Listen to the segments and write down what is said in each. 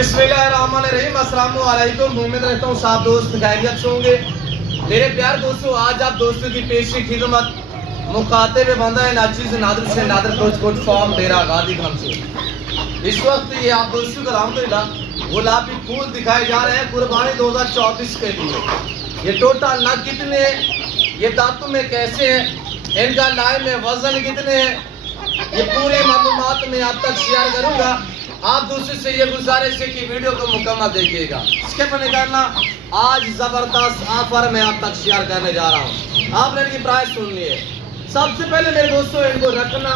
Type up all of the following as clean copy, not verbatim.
बिस्मिल्लाहिर्रहमानिर्रहीम। अस्सलाम वालेकुम। उम्मीद रहता हूँ साहब दोस्त खैरियत से होंगे। मेरे प्यार दोस्तों, आज आप दोस्तों की पेशी खिदमत मुखातिब बंदा है नाचीज नादर से नादर कोच फॉर्म डेरा गादी गम से। इस वक्त ये आप दोस्तों को अल्हम्दुलिल्लाह गुलाबी फूल दिखाए जा रहे हैं कुर्बानी 2024 के लिए। ये टोटल नग कितने, ये दांतों में कैसे हैं, इनका लाए में वजन कितने हैं, ये पूरी मालूमात में आप तक शेयर करूंगा। आप दूसरे से ये गुजारिश है कि वीडियो को मुकम्मल देखिएगा। स्किप नहीं करना। आज जबरदस्त ऑफर में आप तक शेयर करने जा रहा हूँ। आपने इनकी प्राइस सुननी है। सबसे पहले मेरे दोस्तों, इनको रखना,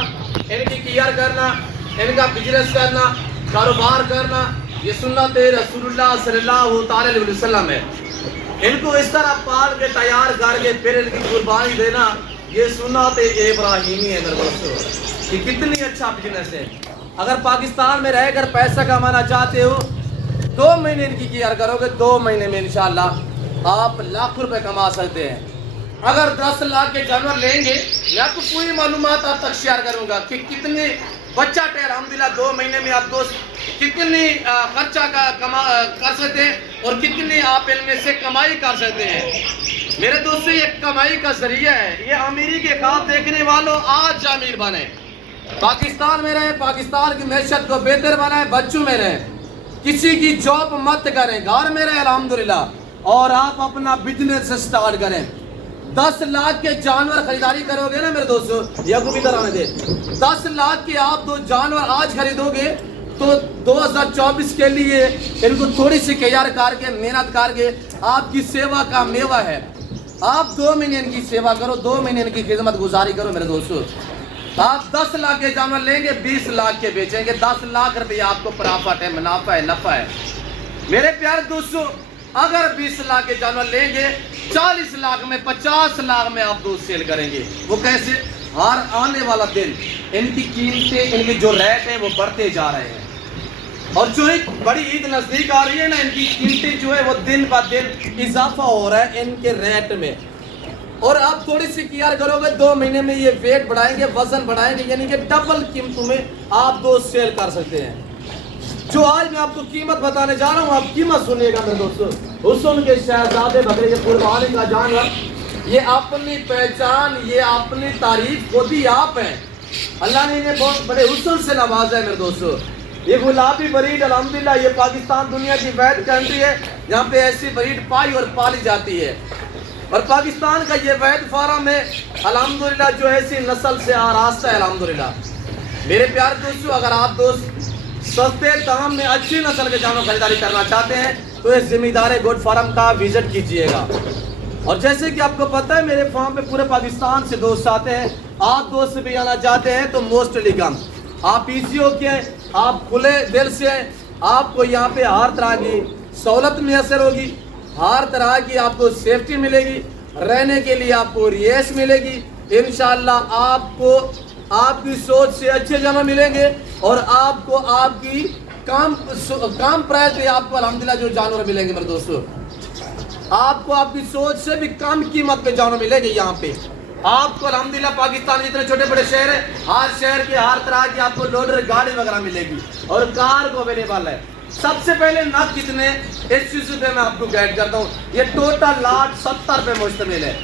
इनकी केयर करना, इनका बिजनेस करना, कारोबार करना, ये सुन्नत रसूलुल्लाह सल्लल्लाहु अलैहि वसल्लम है। इनको इस तरह पाल के तैयार करके फिर इनकी कुर्बानी देना, ये सुन्नत इब्राहिमी है मेरे दोस्तों। कि कितनी अच्छा बिजनेस है। अगर पाकिस्तान में रहकर पैसा कमाना चाहते हो, 2 महीने इनकी केयर करोगे, 2 महीने में इंशाल्लाह आप लाख रुपए कमा सकते हैं। अगर 10 लाख के जानवर लेंगे, मैं आपको पूरी मालूमात आप तक शेयर करूंगा कि कितने बच्चा टे अल्हम्दुलिल्लाह 2 महीने में आप दोस्त कितनी खर्चा कर सकते हैं और कितनी आप इनमें से कमाई कर सकते हैं। मेरे दोस्तों, ये कमाई का जरिया है। ये अमीरी के ख्वाब देखने वालों आज अमीर बने, पाकिस्तान में रहे, पाकिस्तान की मैशत को बेहतर बनाए, बच्चों में रहे, किसी की जॉब मत करें, घर में रहे अल्हम्दुलिल्लाह, और आप अपना बिजनेस स्टार्ट करें। 10 लाख के जानवर खरीदारी करोगे ना मेरे दोस्तों, या को भी तरह दे 10 लाख के आप 2 जानवर आज खरीदोगे तो 2024 के लिए इनको थोड़ी सी केयर करके मेहनत करके आपकी सेवा का मेवा है। आप 2 महीने इनकी सेवा करो, 2 महीने इनकी खिदमत गुजारी करो मेरे दोस्तों। आप 10 लाख के जानवर लेंगे, 20 लाख के बेचेंगे, 10 लाख रुपये आपको प्रॉफिट है, मुनाफा है, नफा है। मेरे प्यारे दोस्तों, अगर 20 लाख के जानवर लेंगे, 40 लाख में, 50 लाख में आप दूध सेल करेंगे। वो कैसे? हर आने वाला दिन इनकी कीमतें, इनके जो रेट है वो बढ़ते जा रहे हैं, और जो एक बड़ी ईद नजदीक आ रही है ना, इनकी कीमतें जो है वो दिन ब दिन इजाफा हो रहा है इनके रेट में। और आप थोड़ी सी केयर करोगे, 2 महीने में ये वेट बढ़ाएंगे, वजन बढ़ाएंगे, यानी कि डबल कीमतों में आप दो सेल कर सकते हैं। जो आज मैं आपको कीमत बताने जा रहा हूँ, आप कीमत सुनिएगा मेरे दोस्तों। हुस्न के शहजादे बकरे, ये कुर्बानी का जानवर, ये अपनी पहचान, ये अपनी तारीफ खुद ही आप हैं। अल्लाह ने इन्हें बहुत बड़े हुस्न से नवाजा है मेरे दोस्तों। ये गुलाबी ब्रीड अल्हम्दुलिल्लाह, ये पाकिस्तान दुनिया की वैद कंट्री है जहाँ पे ऐसी ब्रीड पाई और पाली जाती है, और पाकिस्तान का ये वैद फार्म है अल्हम्दुलिल्लाह जो ऐसी नस्ल से आरास्ता है अल्हम्दुलिल्लाह। मेरे प्यारे दोस्तों, अगर आप दोस्त सस्ते दाम में अच्छी नस्ल के जानवर खरीदारी करना चाहते हैं तो इस जिम्मेदार गोट फार्म का विजिट कीजिएगा। और जैसे कि आपको पता है, मेरे फार्म पे पूरे पाकिस्तान से दोस्त आते हैं। आप दोस्त भी आना चाहते हैं तो मोस्ट वेलकम। आप ईजी के, आप खुले दिल से, आपको यहाँ पे हर तरह की सहूलत मैसर होगी, हर तरह की आपको सेफ्टी मिलेगी, रहने के लिए आपको रिहाइश मिलेगी। इंशाल्लाह आपको आपकी सोच से अच्छे जानवर मिलेंगे, और आपको आपकी काम प्राइस पे आपको अल्हम्दुलिल्लाह जो जानवर मिलेंगे मेरे दोस्तों, आपको आपकी सोच से भी कम कीमत पे जानवर मिलेंगे। यहाँ पे आपको अल्हम्दुलिल्लाह पाकिस्तान में इतने छोटे बड़े शहर है, हर शहर के हर तरह की आपको लोडर गाड़ी वगैरह मिलेगी, और कार को अवेलेबल है। सबसे पहले नग कितने, इस चीज पे मैं आपको गाइड करता हूँ। ये टोटल लाट 70 पे मुश्तमिल है।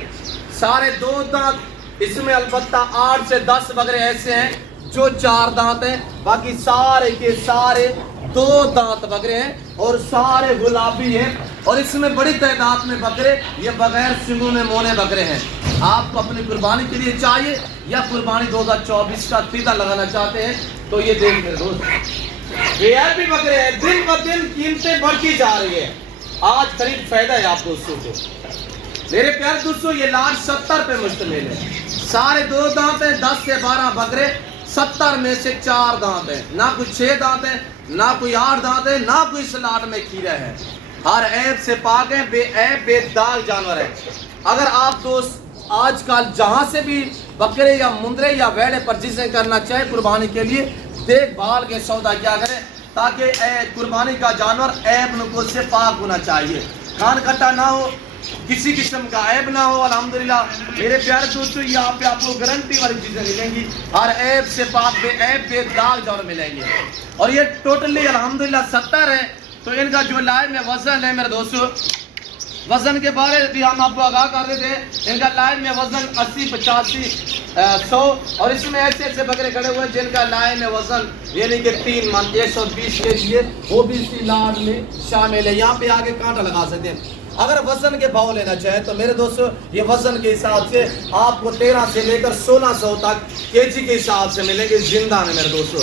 सारे 2 दांत, इसमें अलबत्ता 8 से 10 बकरे ऐसे हैं जो 4 दांत हैं, बाकी सारे के सारे 2 दांत बकरे हैं, और सारे गुलाबी हैं। और इसमें बड़ी तादाद में बकरे ये बगैर सिंगों में मोने बकरे हैं। आपको अपनी कुर्बानी के लिए चाहिए या कुर्बानी 2024 का तीता लगाना चाहते हैं तो ये देख मेरे दोस्त, वीआईपी बकरे हैं। दिन ब दिन कीमतें बढ़ती जा रही है, आज खरीद फायदा है आप दोस्तों को। मेरे प्यारे दोस्तों, ये लाट 70 पे मुश्तमिल है। सारे 2 दांत हैं, 10 से 12 बकरे, 70 में से 4 दांत है, ना कोई 6 दांत है, ना कोई 8 दांत है, ना कोई इस लाट में खीरा है। हर ऐब से पाक है, बेऐब बेदाग जानवर है। अगर आप दोस्त आजकल जहां से भी बकरे या मुंदरे या वेड़े परचेजिंग करना चाहे कुर्बानी के लिए, देखभाल के सौदा क्या करें ताकि कुर्बानी का जानवर ऐब नुको से पाक होना चाहिए, खान कट्टा ना हो, किसी किस्म का ऐब ना हो। अल्हम्दुलिल्लाह मेरे प्यारे दोस्तों, यहाँ पे आपको गारंटी वाली चीजें मिलेंगी, हर ऐब से पाक बेऐब बेदाग जानवर मिलेंगे। और ये टोटली अल्हम्दुलिल्लाह 70 है, تو ان کا جو لائن میں وزن ہے میرے دوستو، وزن کے بارے بھی ہم آپ کو آگاہ کر رہے تھے. ان کا لائن میں وزن 80 85 100 اور اس میں ایسے ایسے بکرے کھڑے ہوئے جن کا لائن میں وزن یعنی کہ 3 من 120 کے لیے وہ بھی اسی لاٹ میں شامل ہے. یہاں پہ آگے کانٹا لگا سکتے ہیں. اگر وزن کے بھاؤ لینا چاہیں تو میرے دوستو یہ وزن کے حساب سے آپ کو 13 سے لے کر 1600 تک کیجی کے حساب سے ملیں گے زندہ میں میرے دوستو.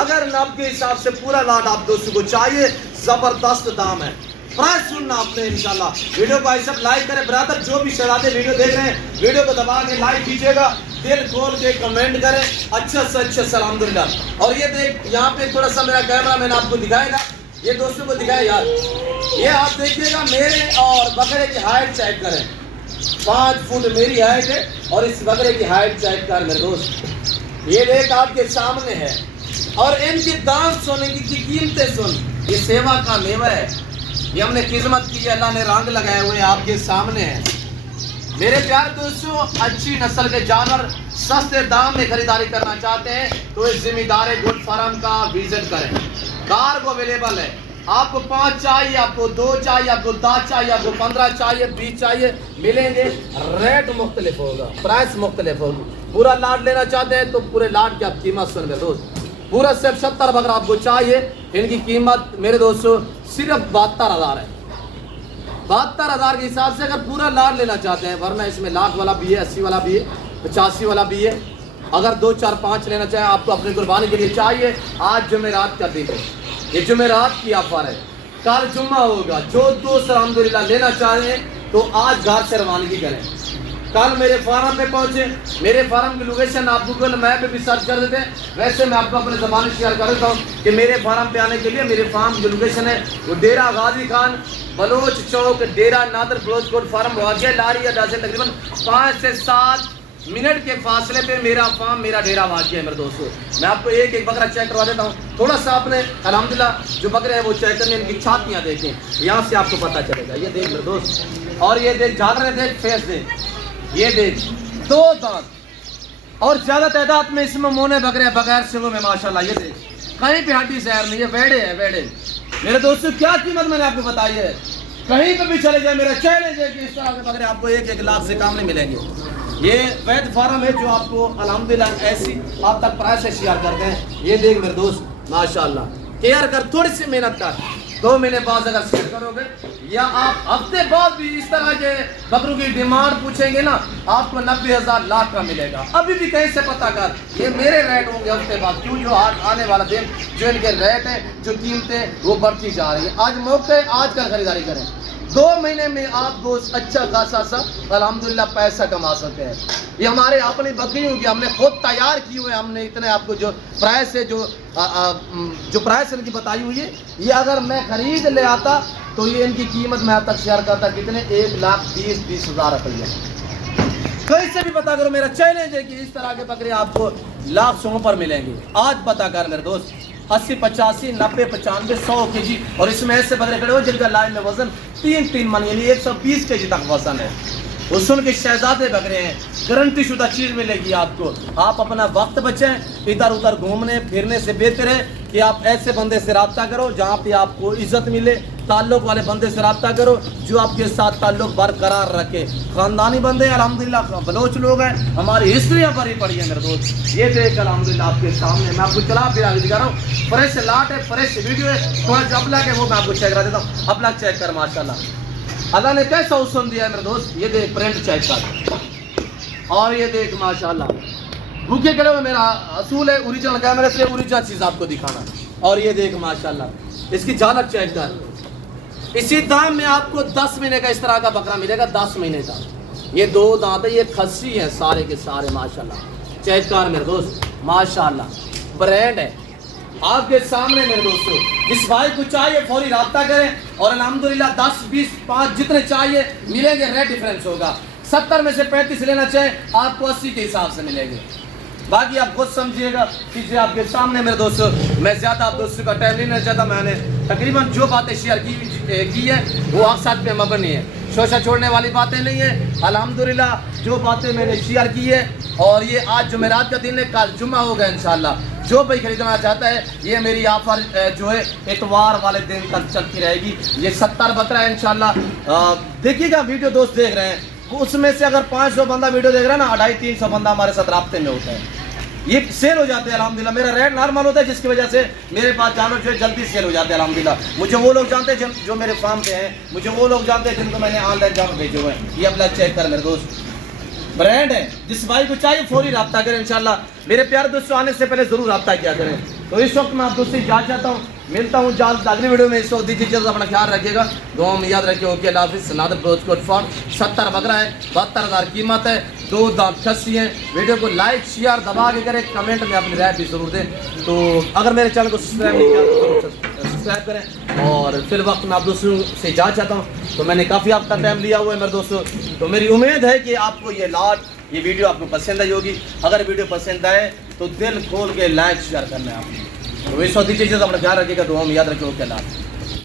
اگر نب کے حساب سے پورا لاٹ آپ دوستوں کو چاہیے زبردست دام ہے. پرائس سننا آپ نے انشاءاللہ. ویڈیو کو ایسا لائک کریں برادر، جو بھی شہزادے ویڈیو دیکھ رہے ہیں ویڈیو کو دبا کے لائک کیجئے گا، دل کھول کے کمنٹ کریں اچھا سے اچھا الحمدللہ. اور یہ دیکھ یہاں پہ تھوڑا سا میرا کیمرہ مین آپ کو دکھائے گا، یہ دوستوں کو دکھائے یار. یہ آپ دیکھیے گا میرے اور بکرے کی ہائٹ چیک کریں. 5 فٹ میری ہائٹ ہے اور اس بکرے کی ہائٹ چیک کر میرے دوست. یہ دیکھ آپ کے سامنے ہے اور ان کی دام سن، ان کی قیمتیں سن. یہ سیوا کا میوہ ہے، یہ ہم نے خدمت کی ہے، اللہ نے رنگ لگائے ہوئے آپ کے سامنے ہیں. میرے پیار دوستوں اچھی نسل کے جانور سستے دام میں خریداری کرنا چاہتے ہیں تو اس ذمہ دار گوٹ فارم کا وزٹ کریں. کارگو اویلیبل ہے. آپ کو 5 چاہیے، آپ کو 2 چاہیے، آپ کو 10 چاہیے، آپ کو 15 چاہیے، 20 چاہیے، ملیں گے. ریٹ مختلف ہوگا، پرائس مختلف ہوگی. پورا لاٹ لینا چاہتے ہیں تو پورے لاٹ کی آپ قیمت سن میرے دوست. پورا صرف 70 بکرا آپ کو چاہیے، ان کی قیمت میرے دوستو صرف 72,000 ہے. 72,000 کے حساب سے اگر پورا لاٹ لینا چاہتے ہیں، ورنہ اس میں 1,00,000 والا بھی ہے، 80 والا بھی ہے، 85 والا بھی ہے. اگر 2 4 5 لینا چاہیں آپ کو اپنی قربانی کے لیے چاہیے، آج جمعرات کا دن ہے، یہ جمعرات کی آفر ہے. کل جمعہ ہوگا. جو دوست الحمدللہ لینا چاہیں تو آج گھر سے روانگی کریں. کل میرے فارم پہ پہنچے. میرے فارم کی لوکیشن آپ گوگل میپ پہ بھی سرچ کر دیتے ہیں. ویسے میں آپ کو اپنے زبان شیئر کر دیتا ہوں کہ میرے فارم پہ آنے کے لیے میرے فارم کی لوکیشن ہے وہ ڈیرہ غازی خان بلوچ چوک ڈیرہ نادر بلوچ کوٹ فارم واقع لاری ادا سے تقریباً 5 سے 7 منٹ کے فاصلے پہ میرا فارم میرا ڈیرہ واقع ہے میرے دوستو. میں آپ کو ایک ایک بکرا چیک کروا دیتا ہوں. تھوڑا سا آپ نے الحمدللہ جو بکرے ہیں وہ چیک کرنے، ان کی چھاتیاں دیکھیں، یہاں سے آپ کو پتہ چلے گا. یہ دیکھ میرے دوست، اور یہ دیکھ جھالریں دیکھ، فیس دیکھ، یہ دیکھ 2 دانت اور زیادہ تعداد میں اس میں مونے بکرے ہیں بغیر سنگوں میں ماشاءاللہ. یہ دیکھ کہیں پہ ہڈی سیر نہیں، یہ ویڑے ہیں ویڑے. میرے دوستو کیا قیمت میں نے آپ کو بتائی ہے، کہیں پہ بھی چلے جائے میرا چیلنج ہے کہ اس طرح کے بکرے آپ کو 1 لاکھ سے کام نہیں ملیں گے. یہ وید فارم ہے جو آپ کو الحمدللہ ایسی آپ تک پرائس سے شیئر کرتے ہیں. یہ دیکھ میرے دوست ماشاءاللہ، کیئر کر، تھوڑی سی محنت کر. 2 مہینے بعد اگر سیل کرو گے یا آپ ہفتے بعد بھی اس طرح کے بکروں کی ڈیمانڈ پوچھیں گے نا، آپ کو 90,000 لاکھ کا ملے گا. ابھی بھی کہیں سے پتہ کر، یہ میرے ریٹ ہوں گے ہفتے بعد. کیوں؟ جو آنے والا دن جو ان کے ریٹ ہیں، جو قیمتیں وہ بڑھتی جا رہی ہیں. آج موقع ہے، آج کل خریداری کریں. 2 مہینے میں آپ دوست اچھا خاصا سا الحمدللہ پیسہ کما سکتے ہیں. یہ ہمارے اپنی بکریوں کی ہم نے خود تیار کی ہوئے، ہم نے اتنے آپ کو جو پرائس ہے جو پرائس ان کی بتائی ہوئی ہے، یہ اگر میں خرید لے آتا تو یہ ان کی قیمت میں آپ تک شیئر کرتا کتنے 1,20,000 روپیہ. کہیں سے بھی پتا کرو، میرا چیلنج ہے کہ اس طرح کے بکرے آپ کو لاکھ 100 پر ملیں گے. آج پتا کر میرے دوست. 80 85 90 95 100 کے جی. اور اس میں ایسے بکرے کھڑے ہو جن کا لائن میں وزن 3 من یعنی 120 کے جی تک وزن ہے. وہ سن کے شہزادے بکرے ہیں، گارنٹی شدہ چیز ملے گی آپ کو. آپ اپنا وقت بچیں ادھر ادھر گھومنے پھرنے سے بہتر ہے کہ آپ ایسے بندے سے رابطہ کرو جہاں پہ آپ کو عزت ملے. تعلق والے بندے سے رابطہ کرو جو آپ کے ساتھ تعلق برقرار رکھے. خاندانی بندے ہیں الحمدللہ، بلوچ لوگ ہیں، ہماری ہسٹریاں بھری پڑی ہیں میرے دوست. یہ دیکھ الحمدللہ آپ کے سامنے میں آپ کو چلا پھرا کے دکھا رہا ہوں. فریش لاٹ ہے، فریش ویڈیو ہے. تھوڑا جو اپلاک ہے وہ میں آپ کو چیک کرا دیتا ہوں. اپلاک چیک کر ماشاءاللہ اللہ نے کیسا حسن دیا ہے میرے دوست. یہ دیکھ پرنٹ چیک کر، اور یہ دیکھ ماشاءاللہ بھوکے کھڑے ہوئے. میرا اصول ہے اوریجنل کیمرے سے اوریجنل چیز آپ کو دکھانا. اور یہ دیکھ ماشاءاللہ اس کی جھالک چیک کر. اسی دام میں آپ کو 10 مہینے کا اس طرح کا بکرا ملے گا، 10 مہینے کا. یہ 2 دانت ہے، یہ کھسی ہیں سارے کے سارے ماشاءاللہ. چیک کر میرے دوست ماشاءاللہ، برانڈ ہے آپ کے سامنے میرے دوستو. جس بھائی کو چاہیے فوری رابطہ کریں اور الحمدللہ 10 20 5 جتنے چاہیے ملیں گے. ریٹ ڈیفرنس ہوگا. 70 میں سے 35 لینا چاہیں آپ کو 80 کے حساب سے ملیں گے. باقی آپ خود سمجھیے گا. کیجیے آپ کے سامنے میرے دوستو. میں زیادہ آپ دوستوں کا ٹائم نہیں لینا چاہتا. میں نے تقریباً جو باتیں شیئر کی ہے وہ آپ ساتھ پہ مبنی ہے. शोशा छोड़ने वाली बातें नहीं है। अल्हम्दुलिल्लाह जो बातें मैंने शेयर की है, और ये आज जुमेरात का दिन है, कल जुम्मा होगा इंशाल्लाह। जो भाई खरीदना चाहता है, ये मेरी ऑफर जो है इतवार वाले दिन तक चलती रहेगी। ये 70 बकरा है इंशाल्लाह। देखिएगा वीडियो दोस्त देख रहे हैं, उसमें से अगर 500 बंदा वीडियो देख रहा है ना, 250-300 बंदा हमारे साथ राब्ते में होता है। ये सेल हो जाते हैं अल्हम्दुलिल्लाह। मेरा रेट नॉर्मल होता है, जिसकी वजह से मेरे पास जानवर जो है जल्दी सेल हो जाते हैं अल्हम्दुलिल्लाह। मुझे वो लोग जानते हैं जो मेरे फार्म पे हैं, मुझे वो लोग जानते हैं जिनको मैंने ऑनलाइन जानवर भेजे हुए हैं। ये अपना चेक कर मेरे दोस्त, ब्रांड है। जिस भाई को चाहिए फौरी रब्ता करें इंशाल्लाह। मेरे प्यारे दोस्तों, आने से पहले ज़रूर रब्ता किया करें। तो इस वक्त मैं आप दोस्तों जा चाहता हूँ, मिलता हूँ जल्द अगली वीडियो में। इस वक्त दीजिए, अपना ख्याल रखिएगा, दुआ में याद रखिए। ओके, अल्लाह हाफिज़। नादिर ब्रोच कोट फार्म 70 बकरा है, 72,000 कीमत है, 2 दांत खस्सी हैं। वीडियो को लाइक शेयर दबा के करें, कमेंट में अपनी राय भी ज़रूर दें। तो अगर मेरे चैनल को सब्सक्राइब नहीं किया तो ज़रूर सब्सक्राइब करें। और फिर वक्त मैं आप दोस्तों से जा चाहता हूँ, तो मैंने काफ़ी आपका टाइम लिया हुआ है मेरे दोस्तों। तो मेरी उम्मीद है कि आपको ये वीडियो आपको पसंद आई होगी। अगर वीडियो पसंद आए तो दिल खोल के लाइक शेयर करना है आप। तो इस वक्त दीजिए, अपना ख्याल रखिएगा, दुआ में याद रखिए। ओके, अल्लाह।